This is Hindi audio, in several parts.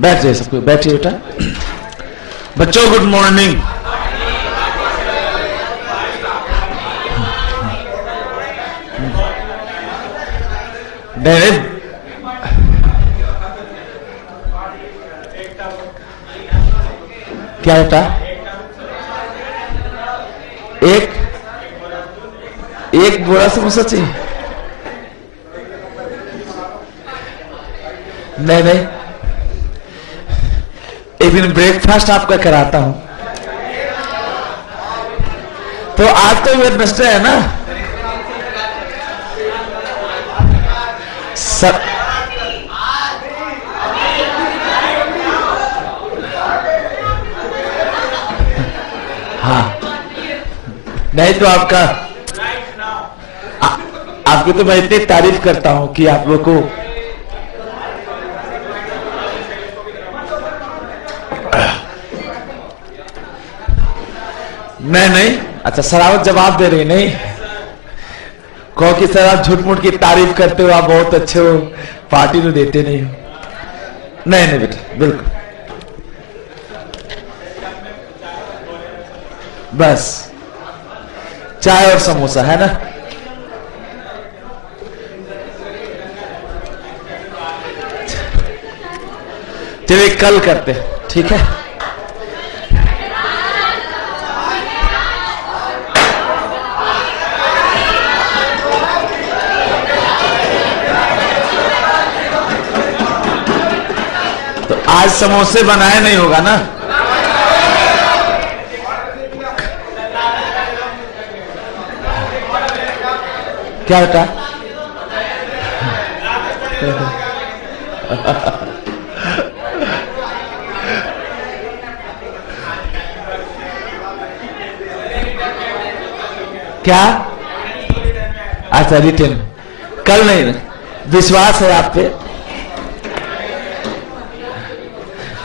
बैठ जाइए सबको, बैठिए बेटा। बच्चों गुड मॉर्निंग। क्या बेटा? एक बोरा समोसा चाहिए? नहीं, एक दिन ब्रेकफास्ट आपका कराता हूं। तो आज तो वेडनेसडे है ना सब। हाँ, नहीं तो आपकी तो मैं इतनी तारीफ करता हूं कि आप लोग को नहीं। अच्छा, शरावत जवाब दे रही नहीं कहो कि सर आप झूठ मूठ की तारीफ करते हो, आप बहुत अच्छे हो, पार्टी तो देते नहीं हो। नहीं बेटा, बिल्कुल। बस चाय और समोसा है ना। चलिए कल करते हैं, ठीक है? तो आज समोसे बनाए नहीं होगा ना? क्या बेटा? क्या? अच्छा, रिटर्न कल नहीं, विश्वास है आप पे,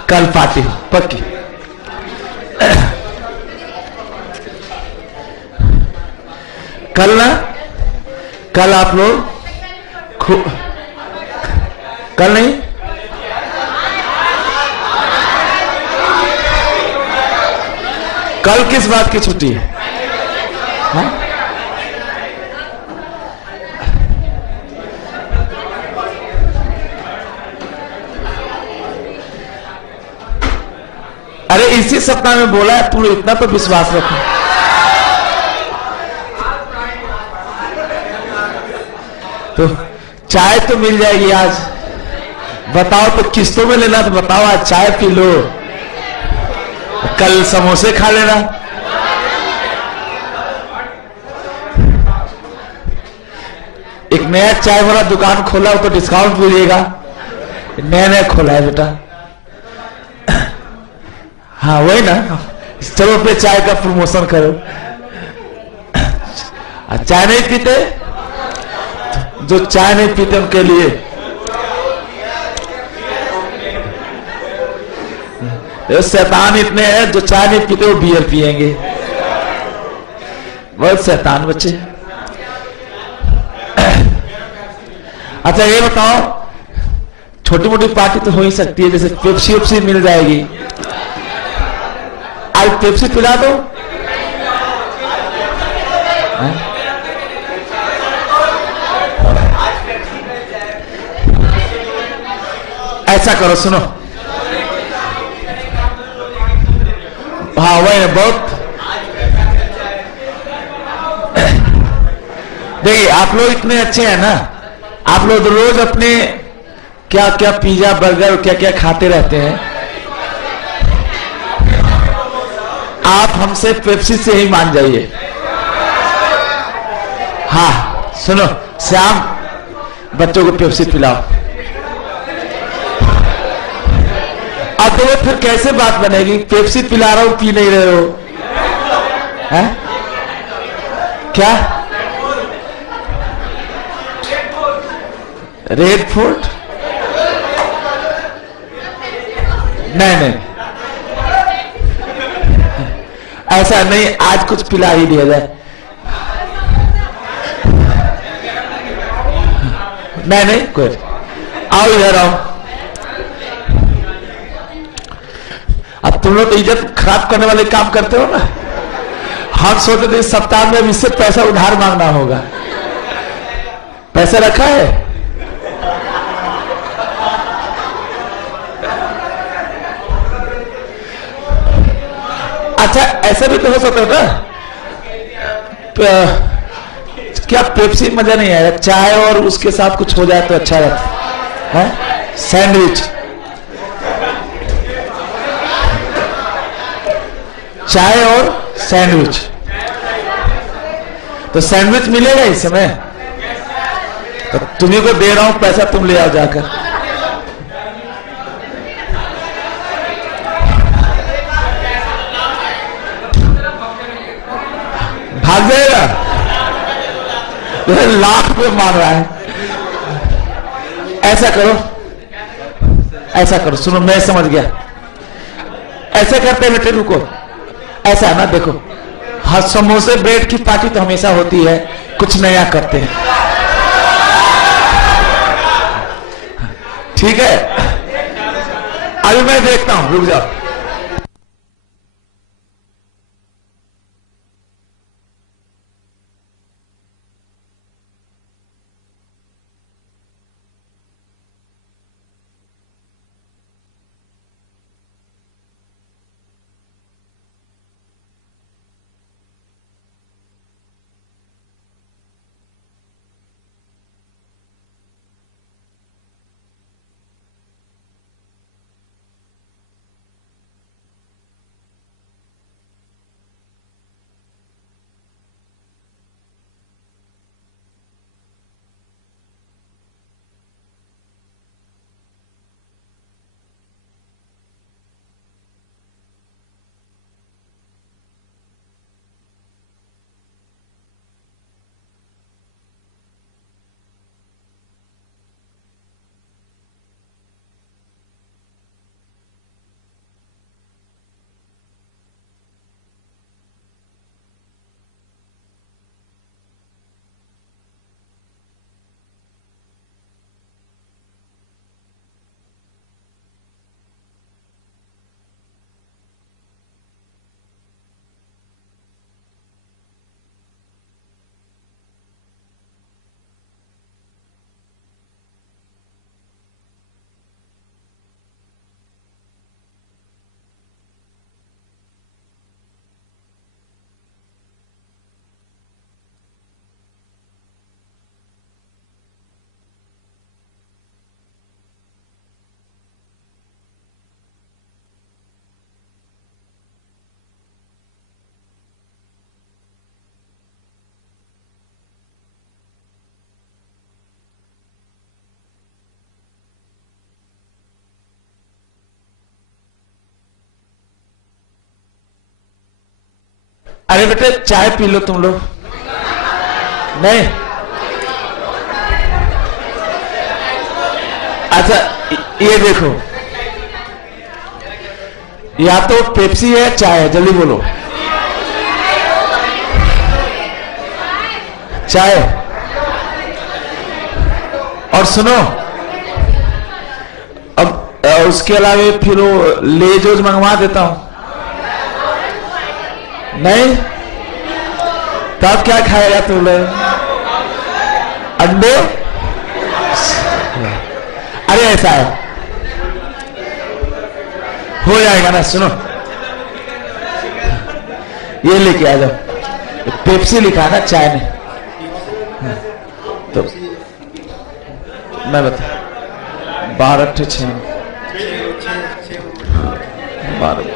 कल पार्टी पक्की। कल आप लोग कल नहीं, कल किस बात की छुट्टी है? हाँ? अरे इसी सप्ताह में बोला है, तू इतना तो विश्वास रखो। तो चाय तो मिल जाएगी आज। बताओ तो किस्तों में लेना, तो बताओ आज चाय पी लो, कल समोसे खा लेना। एक नया चाय वाला दुकान खोला हो तो डिस्काउंट मिलेगा, नया खोला है बेटा। हाँ वही ना, चलो पे चाय का प्रमोशन करो। चाय नहीं पीते, जो चाय नहीं पीते उनके लिए शैतान इतने हैं, जो चाय नहीं पीते वो बियर पिएंगे। बहुत शैतान बच्चे। अच्छा ये बताओ, छोटी मोटी पार्टी तो हो ही सकती है, जैसे पेप्सी वेप्सी मिल जाएगी। आज पेप्सी पिला दो। ऐसा करो, सुनो, हाँ वही बहुत। देखिए आप लोग इतने अच्छे हैं ना, आप लोग रोज अपने क्या क्या पिज्जा बर्गर क्या क्या खाते रहते हैं, आप हमसे पेप्सी से ही मान जाइए। हाँ सुनो श्याम, बच्चों को पेप्सी पिलाओ। अब तो फिर कैसे बात बनेगी, पेप्सी पिला रहा हूं पी नहीं रहे हो, है? क्या रेड फोर्ट? नहीं ऐसा नहीं, आज कुछ पिला ही दिया जाए। नहीं कोई, आओ इधर आओ। तुम लोग तो इज्जत खराब करने वाले काम करते हो ना। हम सोचते थे इस सप्ताह में इससे पैसा उधार मांगना होगा। पैसा रखा है? अच्छा ऐसा भी तो हो सकता है ना, क्या पेप्सी मजा नहीं आएगा, चाय और उसके साथ कुछ हो जाए तो अच्छा रहता है। सैंडविच, चाय और सैंडविच, तो सैंडविच मिलेगा इस समय? तो तुम्ही को दे रहा हूं पैसा, तुम ले आओ जाकर। भाग जाएगा, लाख में मार रहा है। ऐसा करो, ऐसा करो, सुनो मैं समझ गया। ऐसे करते बेटे, रुको, ऐसा है ना, देखो हाँ, समोसे ब्रेड की पार्टी तो हमेशा होती है, कुछ नया करते हैं, ठीक है? अभी मैं देखता हूं, रुक जाओ। अरे बेटे चाय पी लो तुम लोग। नहीं, अच्छा ये देखो, या तो पेप्सी है चाय है, जल्दी बोलो। चाय। और सुनो, अब उसके अलावा फिर वो लेज मंगवा देता हूं। नहीं, तब क्या खाएगा तू लोग? अंडे? अरे ऐसा है, हो जाएगा ना। सुनो, ये लेके आ जाओ, पेप्सी लिखा ना चाय ने, तो मैं बता 12 6 12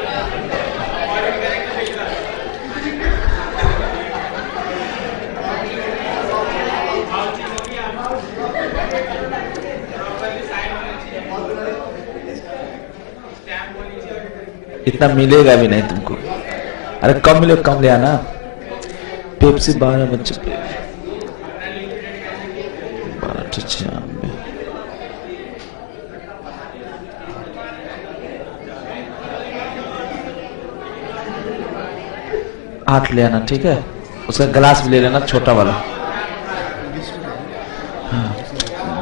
इतना मिलेगा भी नहीं तुमको। अरे कम मिले, कम ले आना। पेप्सी 12 बच्चे 12 96 8 ले आना, ठीक है? उसका गिलास भी ले लेना, छोटा वाला। हाँ,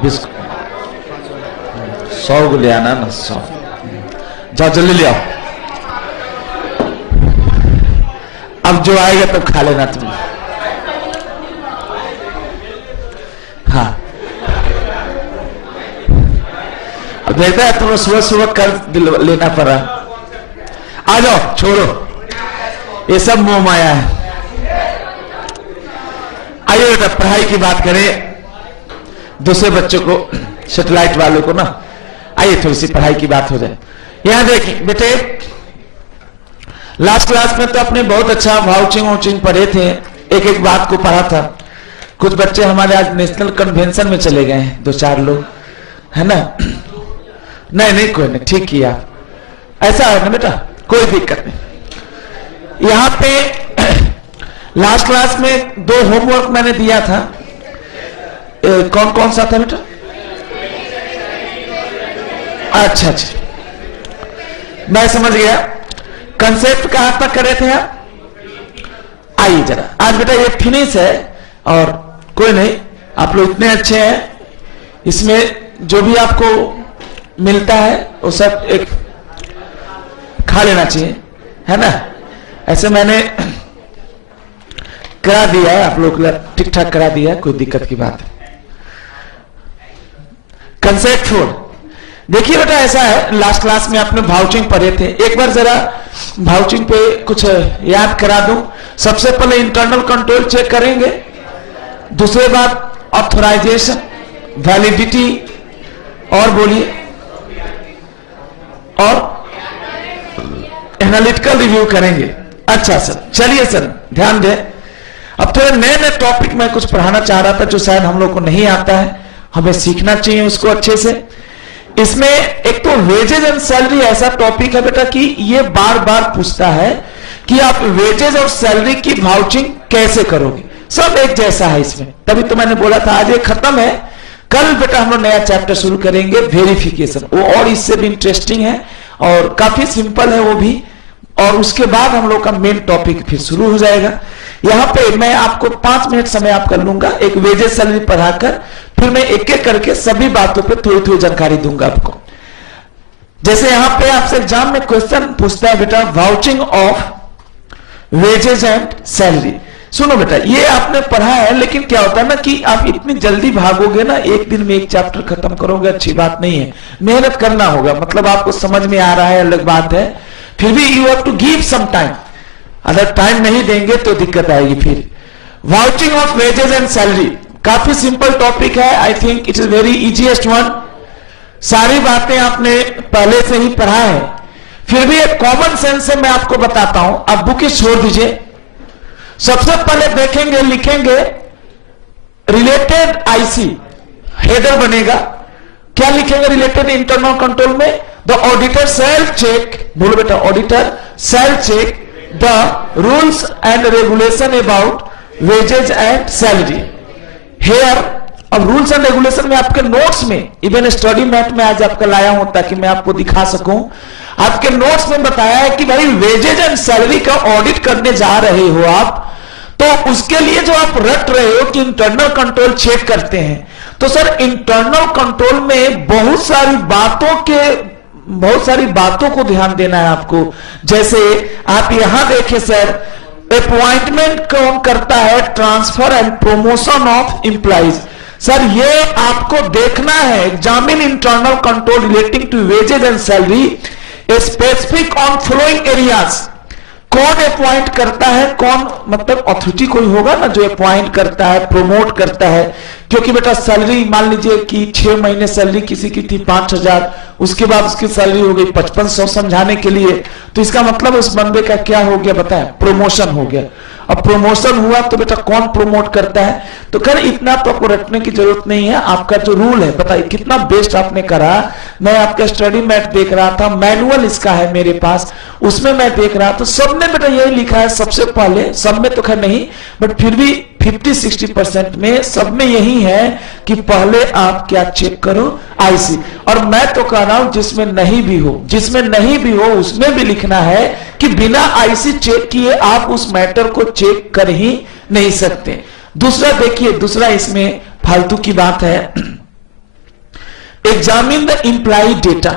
100 को ले आना ना, 100। जाओ जल्दी ले आओ। जो आएगा तब खा लेना तुम। हाँ, अब देखता है तुम्हें सुबह सुबह कर लेना पड़ा। आ जाओ, छोड़ो, ये सब मोह माया है। आइए बेटा पढ़ाई की बात करें। दूसरे बच्चों को, सैटेलाइट वालों को ना, आइए थोड़ी सी पढ़ाई की बात हो जाए। यहां देखिए बेटे, लास्ट क्लास में तो अपने बहुत अच्छा वाउचिंग पढ़े थे, एक एक बात को पढ़ा था। कुछ बच्चे हमारे आज नेशनल कन्वेंशन में चले गए हैं, 2-4 लोग, है ना? नहीं कोई नहीं, ठीक किया। ऐसा है ना बेटा, कोई दिक्कत नहीं। यहां पे लास्ट क्लास में 2 होमवर्क मैंने दिया था। कौन कौन सा था बेटा? अच्छा, मैं समझ गया। कंसेप्ट कहां तक करे थे आप? आइए जरा, आज बेटा ये फिनिश है, और कोई नहीं, आप लोग इतने अच्छे हैं, इसमें जो भी आपको मिलता है वो सब एक खा लेना चाहिए, है ना? ऐसे मैंने करा दिया है, आप लोग ठीक ठाक करा दिया है, कोई दिक्कत की बात है। कंसेप्ट 4 देखिए बेटा, ऐसा है, लास्ट क्लास में आपने वाउचिंग पढ़े थे, एक बार जरा वाउचिंग पे कुछ याद करा दूं। सबसे पहले इंटरनल कंट्रोल चेक करेंगे, दूसरे बात ऑथराइजेशन, वैलिडिटी, और बोलिए, और एनालिटिकल रिव्यू करेंगे। अच्छा सर, चलिए सर ध्यान दें। अब थोड़े नए टॉपिक में कुछ पढ़ाना चाह रहा था जो शायद हम लोग को नहीं आता है, हमें सीखना चाहिए उसको अच्छे से। इसमें एक तो वेजेज एंड सैलरी ऐसा टॉपिक है बेटा कि ये बार बार पूछता है कि आप वेजेज और सैलरी की वाउचिंग कैसे करोगे। सब एक जैसा है इसमें, तभी तो मैंने बोला था आज ये खत्म है, कल बेटा हम लोग नया चैप्टर शुरू करेंगे, वेरिफिकेशन। वो और इससे भी इंटरेस्टिंग है और काफी सिंपल है वो भी, और उसके बाद हम लोग का मेन टॉपिक फिर शुरू हो जाएगा। यहां पे मैं आपको 5 मिनट समय आप कर लूंगा, एक वेजेस सैलरी पढ़ाकर, फिर मैं एक एक करके सभी बातों पे थोड़ी थोड़ी जानकारी दूंगा आपको। जैसे यहां पे आपसे एग्जाम में क्वेश्चन पूछता है बेटा, vouching of wages and salary. सुनो बेटा, ये आपने पढ़ा है, लेकिन क्या होता है ना कि आप इतनी जल्दी भागोगे ना, एक दिन में एक चैप्टर खत्म करोगे, अच्छी बात नहीं है। मेहनत करना होगा, मतलब आपको समझ में आ रहा है अलग बात है, फिर भी you have to give some time. अगर टाइम नहीं देंगे तो दिक्कत आएगी। फिर vouching of wages and salary काफी सिंपल टॉपिक है, I think it is very easiest one. सारी बातें आपने पहले से ही पढ़ा है, फिर भी एक कॉमन सेंस से मैं आपको बताता हूं। आप बुक छोड़ दीजिए, सबसे पहले देखेंगे, लिखेंगे रिलेटेड आईसी, हेडर बनेगा। क्या लिखेंगे रिलेटेड इंटरनल कंट्रोल में? द ऑडिटर शैल चेक, बोलो बेटा, auditor shall check the rules and regulation about wages and salary here. अब रूल्स एंड रेगुलेशन में आपके नोट्स में, इवन स्टडी मैट में आज आपका लाया हूं ताकि मैं आपको दिखा सकूं। आपके नोट्स में बताया है कि भाई वेजेज एंड सैलरी का ऑडिट करने जा रहे हो आप, तो उसके लिए जो आप रट रहे हो कि इंटरनल कंट्रोल चेक करते हैं, तो सर इंटरनल कंट्रोल में बहुत सारी बातों को ध्यान देना है आपको। जैसे आप यहां देखें सर, अपॉइंटमेंट कौन करता है, transfer and promotion of employees. Sir ये आपको देखना है, examine internal control relating to wages and salary specific on following areas. कौन अपॉइंट करता है, कौन, मतलब अथॉरिटी कोई होगा ना जो अपॉइंट करता है, प्रमोट करता है। क्योंकि बेटा सैलरी मान लीजिए कि 6 महीने सैलरी किसी की थी 5,000, उसके बाद उसकी सैलरी हो गई 5500 समझाने के लिए, तो इसका मतलब उस बंदे का क्या हो गया बताएं, प्रमोशन हो गया। अब प्रमोशन हुआ तो बेटा कौन प्रमोट करता है, तो खैर इतना तो आपको रटने की जरूरत नहीं है। आपका जो रूल है, बताइए कितना बेस्ट आपने करा। मैं आपका स्टडी मैट देख रहा था, मैनुअल इसका है मेरे पास, उसमें मैं देख रहा था, सबने बेटा यही लिखा है सबसे पहले, सब में तो खैर नहीं, बट फिर भी 50-60% में सब में यही है कि पहले आप क्या चेक करो, आईसी। और मैं तो कह रहा हूं जिसमें नहीं भी हो उसमें भी लिखना है कि बिना आईसी चेक किए आप उस मैटर को चेक कर ही नहीं सकते। दूसरा देखिए, दूसरा इसमें फालतू की बात है, एग्जामिन द इंप्लॉय डेटा।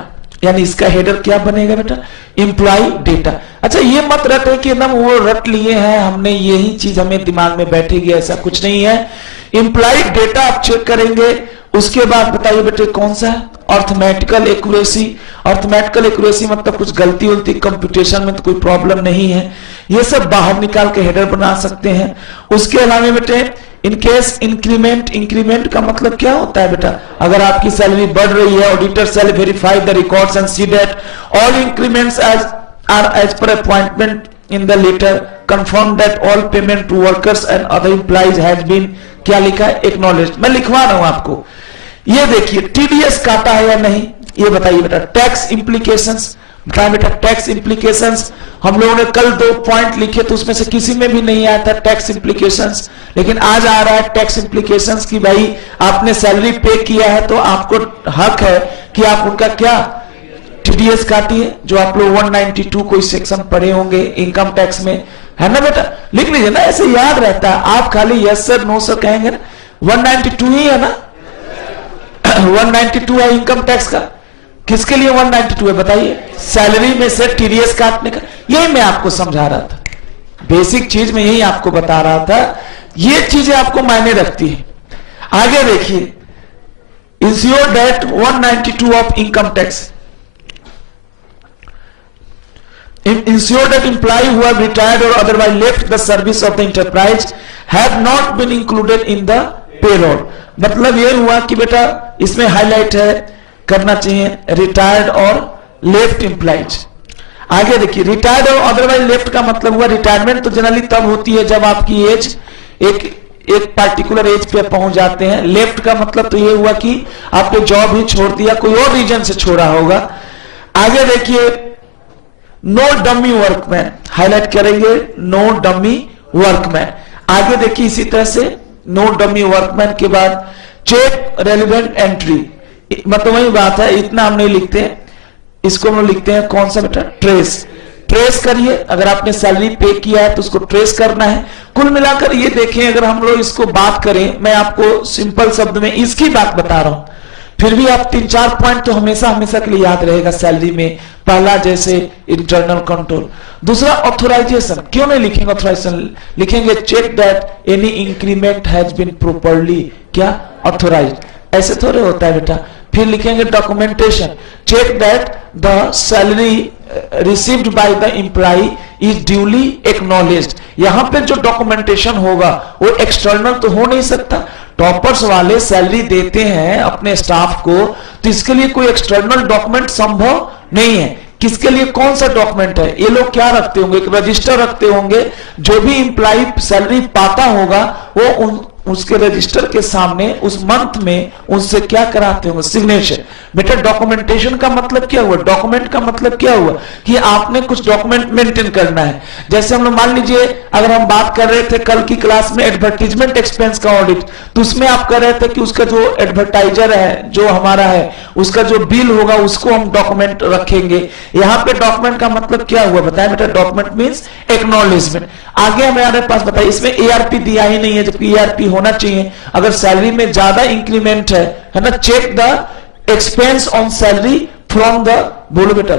यानी इसका हेडर क्या बनेगा बेटा, एम्प्लॉय डेटा। अच्छा ये मत रटे कि एकदम वो रट लिए हैं हमने, यही चीज हमें दिमाग में बैठेगी, ऐसा कुछ नहीं है। एम्प्लॉय डेटा आप चेक करेंगे, उसके बाद बताइए बेटे कौन सा है, अर्थमेटिकल एक्यूरेसी। अर्थमेटिकल एक्यूरेसी मतलब कुछ गलती उलती कंप्यूटेशन में तो कोई प्रॉब्लम नहीं है, ये सब बाहर निकाल के हेडर बना सकते हैं। उसके अलावा बेटे इन केस इंक्रीमेंट, इंक्रीमेंट का मतलब क्या होता है बेटा, अगर आपकी सैलरी बढ़ रही है, auditor shall verify the records and see that all increments are as per appointment in the letter, confirm that all payment to workers and other employees has been, क्या लिखा है, acknowledged। मैं लिखवा रहा हूं आपको, ये देखिए टीडीएस काटा है या नहीं, ये बताइए बेटा। टैक्स इंप्लीकेशंस, बताए बेटा टैक्स इंप्लीकेशंस, हम लोगों ने कल 2 पॉइंट लिखे तो उसमें से किसी में भी नहीं आया था टैक्स इंप्लीकेशंस, लेकिन आज आ रहा है टैक्स इंप्लीकेशंस की भाई आपने सैलरी पे किया है तो आपको हक है कि आप उनका क्या टीडीएस काटिए, जो आप लोग 192 कोई सेक्शन पढ़े होंगे इनकम टैक्स में, है ना बेटा, लिख लीजिए ना, ऐसे याद रहता है। आप खाली यस सर नो सर कहेंगे ना, 192 ही है ना 192 है इनकम टैक्स का। किसके लिए 192 है बताइए, सैलरी में से टीडीएस काटने का। यही मैं आपको समझा रहा था, बेसिक चीज में यही आपको बता रहा था, ये चीजें आपको मायने रखती है। आगे देखिए, ensure that 192 of income tax, ensure that employee who have retired or otherwise left the service of the enterprise have not been included in the payroll। मतलब ये हुआ कि बेटा इसमें हाईलाइट है करना चाहिए रिटायर्ड और लेफ्ट एम्प्लॉइज। आगे देखिए, रिटायर्ड और अदरवाइज लेफ्ट का मतलब हुआ, रिटायरमेंट तो जनरली तब होती है जब आपकी एज एक पार्टिकुलर एज पे पहुंच जाते हैं। लेफ्ट का मतलब तो ये हुआ कि आपने जॉब ही छोड़ दिया, कोई और रीजन से छोड़ा होगा। आगे देखिए, नो डमी वर्कमैन, हाईलाइट करेंगे नो डमी वर्कमैन। आगे देखिए इसी तरह से नो डमी वर्कमैन के बाद चेक रेलिवेंट एंट्री, मतलब वही बात है, इतना हम नहीं लिखते, इसको हम लिखते हैं कौन सा बेटा, ट्रेस। ट्रेस करिए, अगर आपने सैलरी पे किया है तो उसको ट्रेस करना है। कुल मिलाकर ये देखें, अगर हम लोग इसको बात करें, मैं आपको सिंपल शब्द में इसकी बात बता रहा हूं, फिर भी आप 3-4 पॉइंट तो हमेशा हमेशा के लिए याद रहेगा सैलरी में। पहला जैसे इंटरनल कंट्रोल, दूसरा ऑथराइजेशन, क्यों नहीं लिखेंगे ऑथराइजेशन, लिखेंगे check that any increment has been properly क्या ऑथराइज्ड, ऐसे थोड़े होता है बेटा। फिर लिखेंगे documentation, check that the salary received by the employee is duly acknowledged. यहां पे जो डॉक्यूमेंटेशन होगा वो एक्सटर्नल तो हो नहीं सकता, टॉपर्स वाले सैलरी देते हैं अपने स्टाफ को, तो इसके लिए कोई एक्सटर्नल डॉक्यूमेंट संभव नहीं है। किसके लिए कौन सा डॉक्यूमेंट है, ये लोग क्या रखते होंगे, एक रजिस्टर रखते होंगे, जो भी एम्प्लॉय सैलरी पाता होगा वो उसके रजिस्टर के सामने उस मंथ में उनसे क्या कराते होंगे, सिग्नेचर। बेटा डॉक्यूमेंटेशन का मतलब क्या हुआ, डॉक्यूमेंट का मतलब क्या हुआ कि आपने कुछ डॉक्यूमेंट मेंटेन करना है। जैसे हम लोग मान लीजिए, अगर हम बात कर रहे थे कल की क्लास में एडवर्टीजमेंट एक्सपेंस का ऑडिट, तो उसमें आप कर रहे थे कि उसका जो एडवर्टाइजर है जो हमारा है, उसका जो बिल होगा उसको हम डॉक्यूमेंट रखेंगे। यहां पे डॉक्यूमेंट का मतलब क्या हुआ बताएं बेटा, डॉक्यूमेंट मींस एक्नॉलेजमेंट। आगे हमारे पास बताइए, इसमें एआरपी दिया ही नहीं है, जबकि एआरपी होना चाहिए। अगर सैलरी में ज्यादा इंक्रीमेंट है ना, check the expense on salary from the, बोलो बेटा,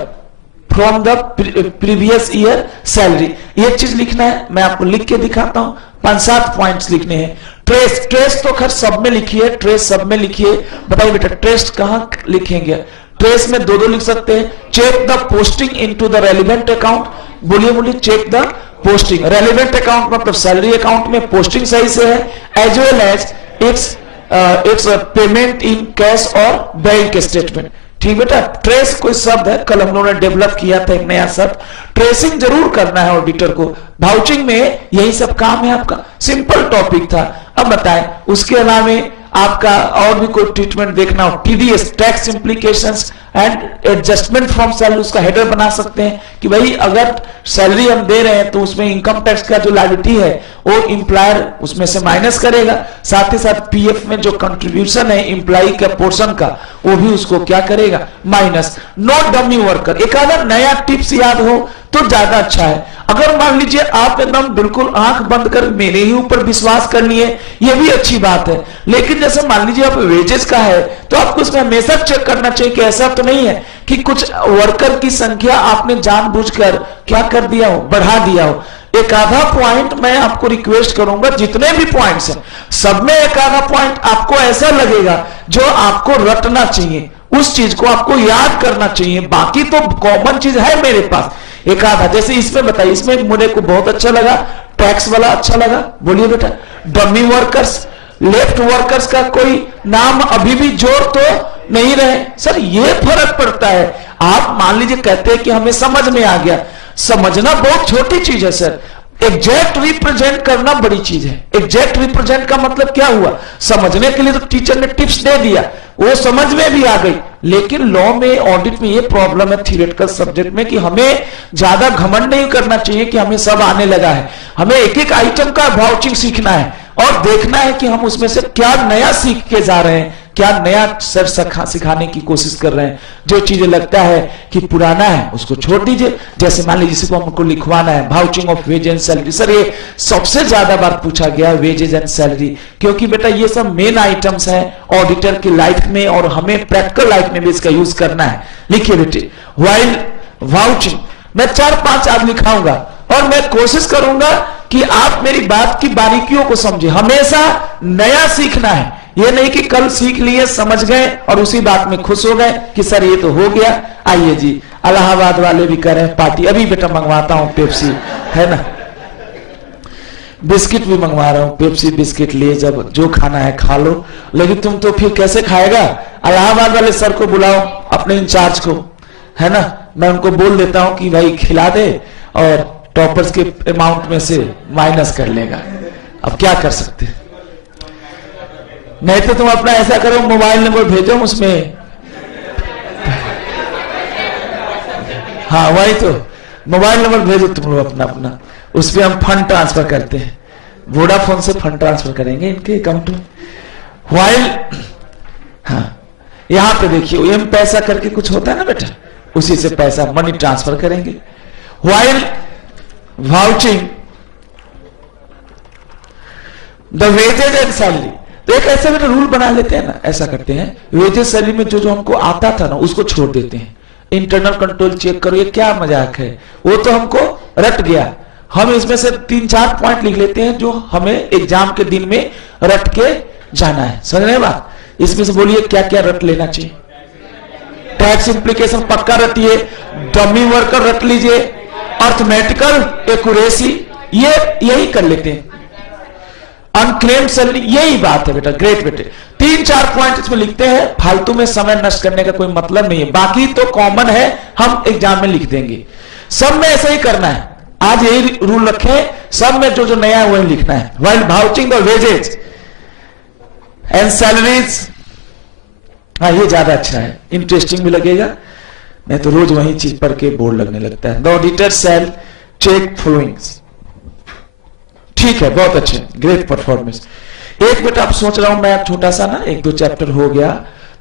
from the previous year salary. ये चीज लिखना है, मैं आपको लिख के दिखाता हूं, 5-7 पॉइंट्स लिखने हैं। ट्रेस, ट्रेस तो खैर सब में लिखिए, ट्रेस सब में लिखिए। बताइए बेटा ट्रेस कहां लिखेंगे, ट्रेस में 2 लिख सकते हैं। Check the posting into the relevant account, बोलिए check the posting, relevant account मतलब सैलरी अकाउंट में पोस्टिंग सही से है, as well as it's payment in cash और बैंक स्टेटमेंट। ठीक बेटा, ट्रेस कोई शब्द है, कल हम लोगों ने डेवलप किया था एक नया शब्द, ट्रेसिंग जरूर करना है ऑडिटर को। वाउचिंग में यही सब काम है आपका, सिंपल टॉपिक था। अब बताएं उसके अलावा आपका और भी कोई ट्रीटमेंट देखना हो, TDS tax implications and adjustment from salary, उसका हेडर बना सकते हैं कि भाई अगर सैलरी हम दे रहे हैं तो उसमें इनकम टैक्स का जो लायबिलिटी है वो एम्प्लॉयर उसमें से माइनस करेगा, साथ ही साथ पीएफ में जो कंट्रीब्यूशन है एम्प्लॉय का पोर्शन का वो भी उसको क्या करेगा, माइनस। नो डमी वर्कर, एक अगर नया टिप्स याद हो तो ज्यादा अच्छा है। अगर मान लीजिए आप एकदम बिल्कुल आंख बंद कर मेरे ही ऊपर विश्वास कर लिए, ये भी अच्छी बात है, लेकिन जैसे मान लीजिए आप वेजेस का है तो आपको इसमें हमेशा चेक करना चाहिए कि ऐसा तो तो नहीं है कि कुछ वर्कर की संख्या आपने जानबूझकर क्या कर दिया हो, बढ़ा दिया हो। एक आधा पॉइंट मैं आपको रिक्वेस्ट करूंगा, जितने भी पॉइंट्स हैं सब में एक आधा पॉइंट आपको ऐसा लगेगा जो आपको रटना चाहिए, उस चीज को आपको याद करना चाहिए। बाकी तो कॉमन चीज है मेरे पास, एक आधा। जैसे इसमें बताइए, इसमें मुझे को बहुत अच्छा लगा, टैक्स वाला अच्छा लगा, बोलिए बेटा। डमी वर्कर्स, लेफ्ट वर्कर्स का कोई नाम अभी भी जोड़ तो नहीं रहे। सर ये फर्क पड़ता है। आप मान लीजिए कहते हैं कि हमें समझ में आ गया, समझना बहुत छोटी चीज है सर। एग्जैक्ट रिप्रेजेंट करना बड़ी चीज है। एग्जैक्ट रिप्रेजेंट का मतलब क्या हुआ, समझने के लिए तो टीचर ने टिप्स दे दिया, वो समझ में भी आ गई। लेकिन लॉ में, ऑडिट में ये प्रॉब्लम है थियोरेटिकल सब्जेक्ट में कि हमें ज्यादा घमंड नहीं करना चाहिए कि हमें सब आने लगा है। हमें एक एक आइटम का वाउचिंग सीखना है और देखना है कि हम उसमें से क्या नया सीख के जा रहे हैं, क्या नया सर सिखाने की कोशिश कर रहे हैं। जो चीजें लगता है कि पुराना है उसको छोड़ दीजिए। जैसे मान लीजिए जिसको हमको लिखवाना है vouching of ways and salary, sir ये सबसे ज्यादा बार पूछा गया वेजेज एंड सैलरी, क्योंकि बेटा ये सब मेन आइटम्स हैं ऑडिटर की लाइफ में और हमें प्रैक्टिकल लाइफ में भी इसका यूज करना है। लिखिए बेटे, व्हाइल वाउचिंग, मैं 4-5 आज लिखाऊंगा और मैं कोशिश करूंगा कि आप मेरी बात की बारीकियों को समझे। हमेशा नया सीखना है, ये नहीं कि कल सीख लिए समझ गए और उसी बात में खुश हो गए कि सर ये तो हो गया। आइए जी, इलाहाबाद वाले भी कर रहे हैं पार्टी, अभी बेटा मंगवाता हूं पेप्सी, है ना, बिस्किट भी मंगवा रहा हूं, पेप्सी बिस्किट लिए, जब जो खाना है खा लो। लेकिन तुम तो फिर कैसे खाएगा, इलाहाबाद वाले सर को बुलाओ, अपने इंचार्ज को, है ना, मैं उनको बोल देता हूं कि भाई खिला दे और टॉपर्स के अमाउंट में से माइनस कर लेगा। अब क्या कर सकते हैं, नहीं तो तुम अपना ऐसा करो, मोबाइल नंबर भेजो उसमें, हाँ वही तो, मोबाइल नंबर भेजो तुम लोग अपना अपना, उस पर हम फंड ट्रांसफर करते हैं, वोडाफोन से फंड ट्रांसफर करेंगे इनके अकाउंट में। वाइल, हाँ यहां पे देखिए एम पैसा करके कुछ होता है ना बेटा, उसी से पैसा मनी ट्रांसफर करेंगे। While vouching the wages and salary, तो एक ऐसे बेटा रूल बना लेते हैं ना, ऐसा करते हैं वेजेज सैलरी में जो हमको आता था ना उसको छोड़ देते हैं। इंटरनल कंट्रोल चेक करो, ये क्या मजाक है, वो तो हमको रट गया। हम इसमें से 3-4 पॉइंट लिख लेते हैं जो हमें एग्जाम के दिन में रट के जाना है। समझ रहे बात, इसमें से बोलिए क्या क्या रट लेना चाहिए। टैक्स इंप्लीकेशन पक्का रटिए, डमी वर्कर रट लीजिए, अर्थमेटिकल एक्यूरेसी ये यही कर लेते हैं, अनक्लेम्ड सैलरी, यही बात है बेटा। ग्रेट बेटे, 3-4 पॉइंट इसमें लिखते हैं, फालतू में समय नष्ट करने का कोई मतलब नहीं है। बाकी तो कॉमन है, हम एग्जाम में लिख देंगे। सब में ऐसा ही करना है, आज यही रूल रखें, सब में जो जो नया है वही लिखना है। While vouching the wages and salaries, हाँ ये ज्यादा अच्छा है, इंटरेस्टिंग भी लगेगा, नहीं तो रोज वही चीज पढ़ के बोर्ड लगने लगता है। The auditor shall check followings, ठीक है, बहुत अच्छे, ग्रेट परफॉर्मेंस। एक बेटा आप सोच रहा हूं मैं, छोटा सा ना 1-2 चैप्टर हो गया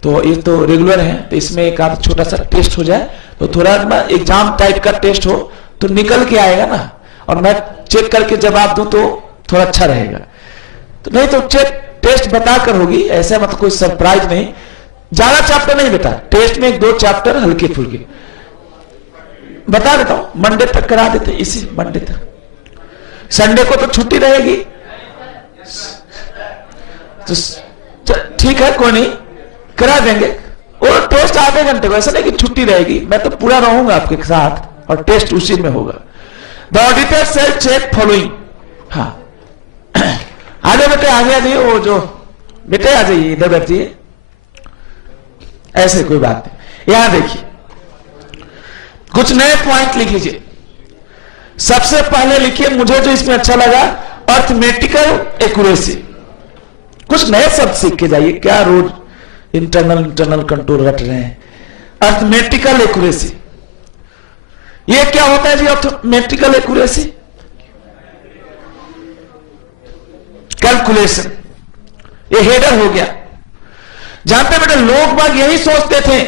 तो ये तो रेगुलर है, तो इसमें एक आध छोटा सा टेस्ट हो जाए तो थोड़ा एग्जाम टाइप का टेस्ट हो तो निकल के आएगा ना, और मैं चेक करके जवाब दूं तो थोड़ा अच्छा रहेगा। तो नहीं तो चेक टेस्ट बताकर होगी, ऐसा मतलब कोई सरप्राइज नहीं, ज्यादा चैप्टर नहीं बेटा, टेस्ट में 1-2 चैप्टर हल्के फुल्के बता देता हूं, मंडे तक करा देते, इसी मंडे तक। संडे को तो छुट्टी रहेगी तो ठीक है, कोई नहीं, करा देंगे। और टेस्ट आधे घंटे को, ऐसा नहीं कि छुट्टी रहेगी, मैं तो पूरा रहूंगा आपके साथ और टेस्ट उसी में होगा। The auditor shall check following, हाँ आगे बेटे, आगे आ जाइए, वो जो बेटे आ जाइए, इधर बैठिए, ऐसे कोई बात नहीं। यहां देखिए कुछ नए पॉइंट लिख लीजिए। सबसे पहले लिखिए, मुझे जो इसमें अच्छा लगा, अर्थमेटिकल एक्यूरेसी। कुछ नए शब्द सीख के जाइए, क्या रोज इंटरनल कंट्रोल रट रहे हैं। अर्थमेटिकल एक्यूरेसी, ये क्या होता है जी अर्थमेटिकल एक्यूरेसी? कैलकुलेशन, ये हेडर हो गया। जानते बेटे, लोग बाग यही सोचते थे,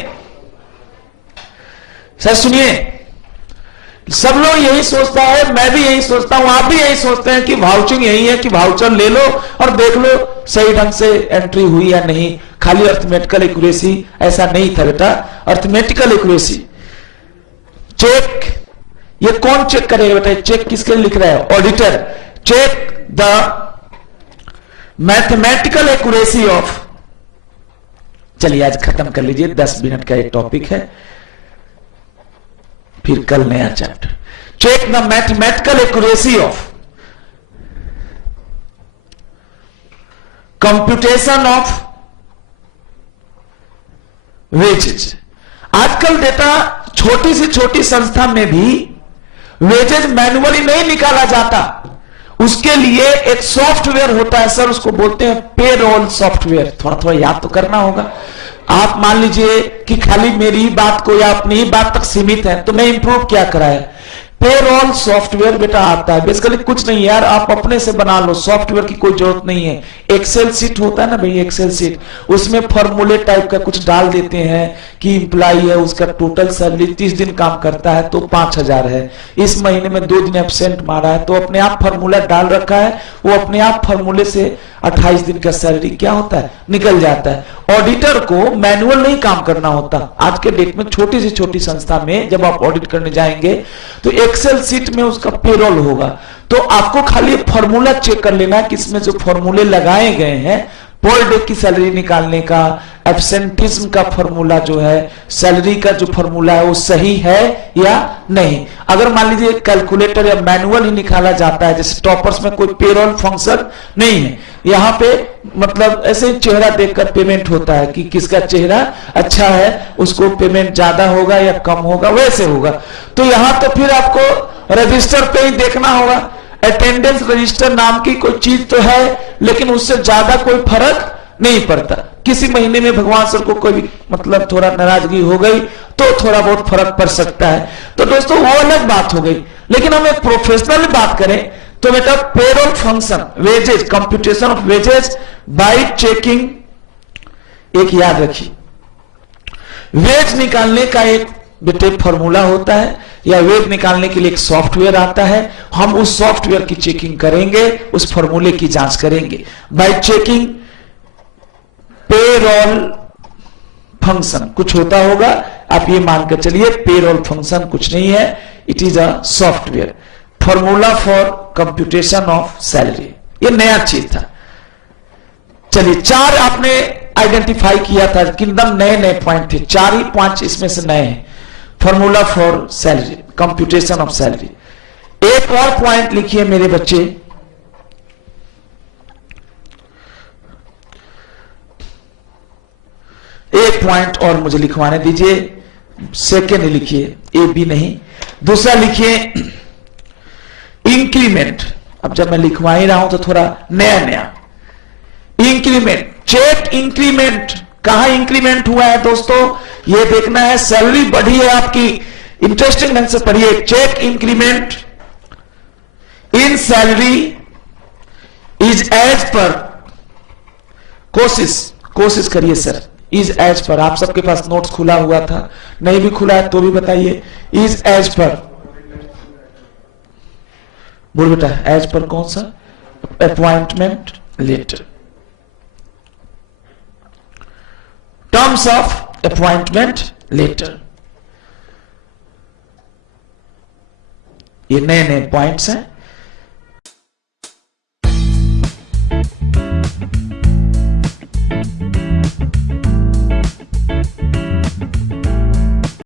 सर सुनिए, सब लोग यही सोचता है, मैं भी यही सोचता हूं, आप भी यही सोचते हैं कि वाउचिंग यही है कि वाउचर ले लो और देख लो सही ढंग से एंट्री हुई या नहीं, खाली अर्थमेटिकल एक्यूरेसी। ऐसा नहीं था बेटा, अर्थमेटिकल एक्यूरेसी। चेक, ये कौन चेक करेगा बेटा? चेक किसके लिए लिख रहा है? Auditor. Check the mathematical accuracy of, चलिए आज खत्म कर लीजिए, 10 मिनट का एक टॉपिक है, फिर कल नया chapter. Check the mathematical accuracy of computation of wages. आजकल डेटा छोटी से छोटी संस्था में भी वेजेज मैन्युअली नहीं निकाला जाता, उसके लिए एक सॉफ्टवेयर होता है सर, उसको बोलते हैं पेरोल सॉफ्टवेयर। थोड़ा थोड़ा याद तो करना होगा। आप मान लीजिए कि खाली मेरी ही बात को या अपनी ही बात तक सीमित है, तो मैं इंप्रूव क्या कराया? पेरोल सॉफ्टवेयर बेटा आता है, बेसिकली कुछ नहीं यार, आप अपने से बना लो, सॉफ्टवेयर की कोई जरूरत नहीं है। एक्सेल सीट होता है ना भाई, एक्सेल सीट, उसमें फॉर्मूले टाइप का कुछ डाल देते हैं कि इंप्लाई है, उसका टोटल सैलरी 30 दिन काम करता है तो 5000 है, इस महीने में 2 दिन एब्सेंट मारा है, तो अपने आप फॉर्मूला डाल रखा है, वो अपने आप फॉर्मूले से 28 दिन का सैलरी क्या होता है, निकल जाता है। ऑडिटर को मैनुअल नहीं काम करना होता। आज के डेट में छोटी से छोटी संस्था में जब आप ऑडिट करने जाएंगे तो एक्सेल सीट में उसका पेरोल होगा, तो आपको खाली फॉर्मूला चेक कर लेना है कि इसमें जो फॉर्मूले लगाए गए हैं पर डे की सैलरी निकालने का, एब्सेंटिज्म का फॉर्मूला जो है, सैलरी का जो फॉर्मूला है वो सही है या नहीं। अगर मान लीजिए कैलकुलेटर या मैनुअल ही निकाला जाता है, जैसे टॉपर्स में कोई पेरोल फंक्शन नहीं है, यहाँ पे मतलब ऐसे चेहरा देखकर पेमेंट होता है कि किसका चेहरा अच्छा है उसको पेमेंट ज्यादा होगा या कम होगा, वैसे होगा। तो यहां तो फिर आपको रजिस्टर पे ही देखना होगा। अटेंडेंस रजिस्टर नाम की कोई चीज तो है, लेकिन उससे ज्यादा कोई फर्क नहीं पड़ता। किसी महीने में भगवान सर को कोई मतलब थोड़ा नाराजगी हो गई तो थोड़ा बहुत फर्क पड़ सकता है, तो दोस्तों वो अलग बात हो गई। लेकिन हम एक प्रोफेशनल बात करें तो बेटा payroll function, wages, computation of wages by checking, एक याद रखिए, वेज निकालने का एक बेटे फॉर्मूला होता है या वेज निकालने के लिए एक सॉफ्टवेयर आता है। हम उस सॉफ्टवेयर की चेकिंग करेंगे, उस फॉर्मूले की जांच करेंगे बाय चेकिंग पेरोल फंक्शन। कुछ होता होगा, आप ये मानकर चलिए पेरोल फंक्शन कुछ नहीं है, it is a software, formula for computation of salary. ये नया चीज था। चलिए 4 आपने आइडेंटिफाई किया था, किंतु नए नए पॉइंट थे, 4 ही 5 इसमें से नए हैं। Formula for salary, computation of salary. एक और पॉइंट लिखिए मेरे बच्चे, एक पॉइंट और मुझे लिखवाने दीजिए, सेकेंड लिखिए, ए बी नहीं, दूसरा लिखिए इंक्रीमेंट। अब जब मैं लिखवा ही रहा हूं तो थोड़ा नया नया, इंक्रीमेंट, चेक इंक्रीमेंट। कहां इंक्रीमेंट हुआ है दोस्तों, ये देखना है। सैलरी बढ़ी है आपकी, इंटरेस्टिंग ढंग से पढ़िए। Check increment in salary is as per, कोशिश करिए सर, इज एज पर। आप सबके पास नोट्स खुला हुआ था, नहीं भी खुला है तो भी बताइए। इज एज पर, बोल बेटा, एज पर कौन सा? Appointment letter, terms of appointment letter. ये नए नए पॉइंट्स हैं,